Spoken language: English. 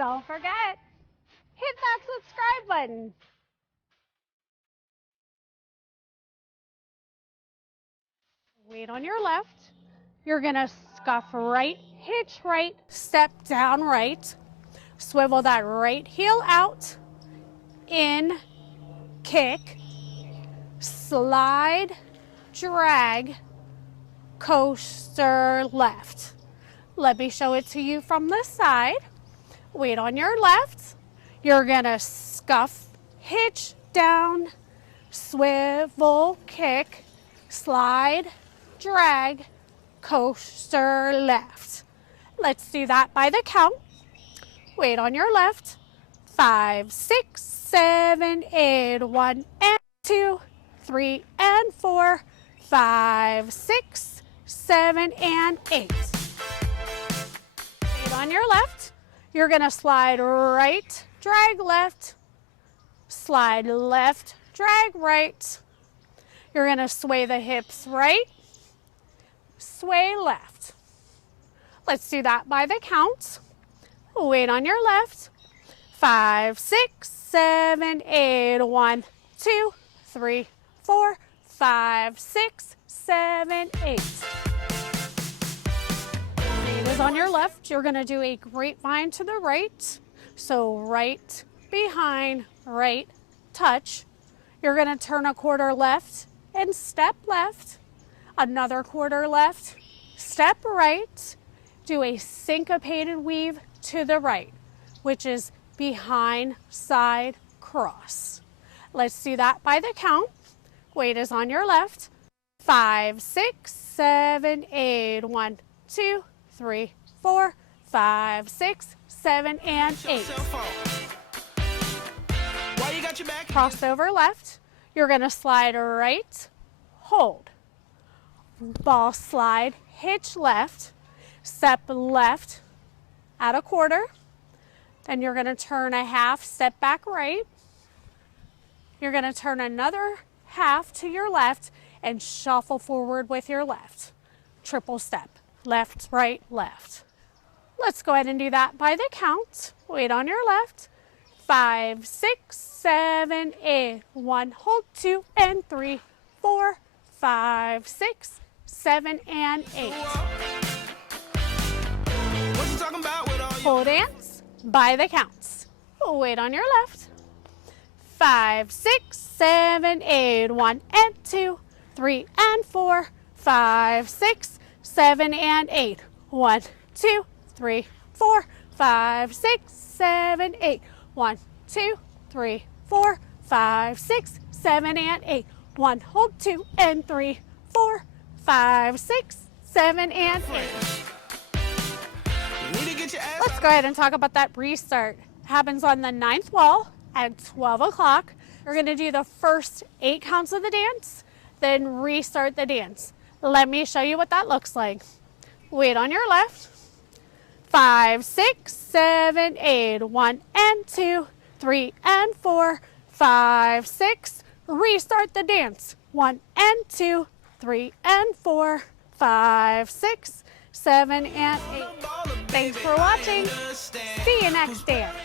Don't forget, hit that subscribe button. Weight on your left. You're gonna scuff right, hitch right, step down right, swivel that right heel out, in, kick, slide, drag, coaster left. Let me show it to you from the side. Weight on your left. You're gonna scuff, hitch down, swivel, kick, slide, drag, coaster left. Let's do that by the count. Weight on your left. 5, 6, 7, 8. 1 and 2, 3 and 4, 5, 6, 7 and 8. Weight on your left. You're gonna slide right, drag left, slide left, drag right. You're gonna sway the hips right, sway left. Let's do that by the count. Weight on your left. 5, 6, 7, 8. 1, 2, 3, 4, 5, 6, 7, 8. Weight is on your left. You're gonna do a grapevine to the right. So right behind, right touch. You're gonna turn a quarter left and step left. Another quarter left, step right, do a syncopated weave to the right, which is behind, side, cross. Let's do that by the count. Weight is on your left. 5, 6, 7, 8. 1, 2, 3, 4, 5, 6, 7, and 8. Crossover left. You're going to slide right, hold. Ball slide, hitch left, step left at a quarter. Then you're going to turn a half, step back right. You're going to turn another half to your left and shuffle forward with your left. Triple step, left, right, left. Let's go ahead and do that by the count. Weight on your left. 5, 6, 7, 8. 1, hold, 2 and 3, 4, 5, 6, 7, and 8. Pole dance by the counts. Weight on your left. 5, 6, 7, 8. 1 and 2, 3 and 4, 5, 6, 7, and 8. 1, 2, 3, 4, 5, 6, 7, 8. 1, 2, 3, 4, 5, 6, 7, and 8. 1, hold, 2 and 3, 4, 5, 6, 7, and 8. Let's go ahead and talk about that restart. It happens on the 9th wall at 12 o'clock. You're going to do the first 8 counts of the dance, then restart the dance. Let me show you what that looks like. Weight on your left. 5, 6, 7, 8. 1 and 2, 3 and 4, 5, 6. Restart the dance. 1 and 2, 3 and 4, 5, 6, 7, and 8. Thanks for watching. See you next dance.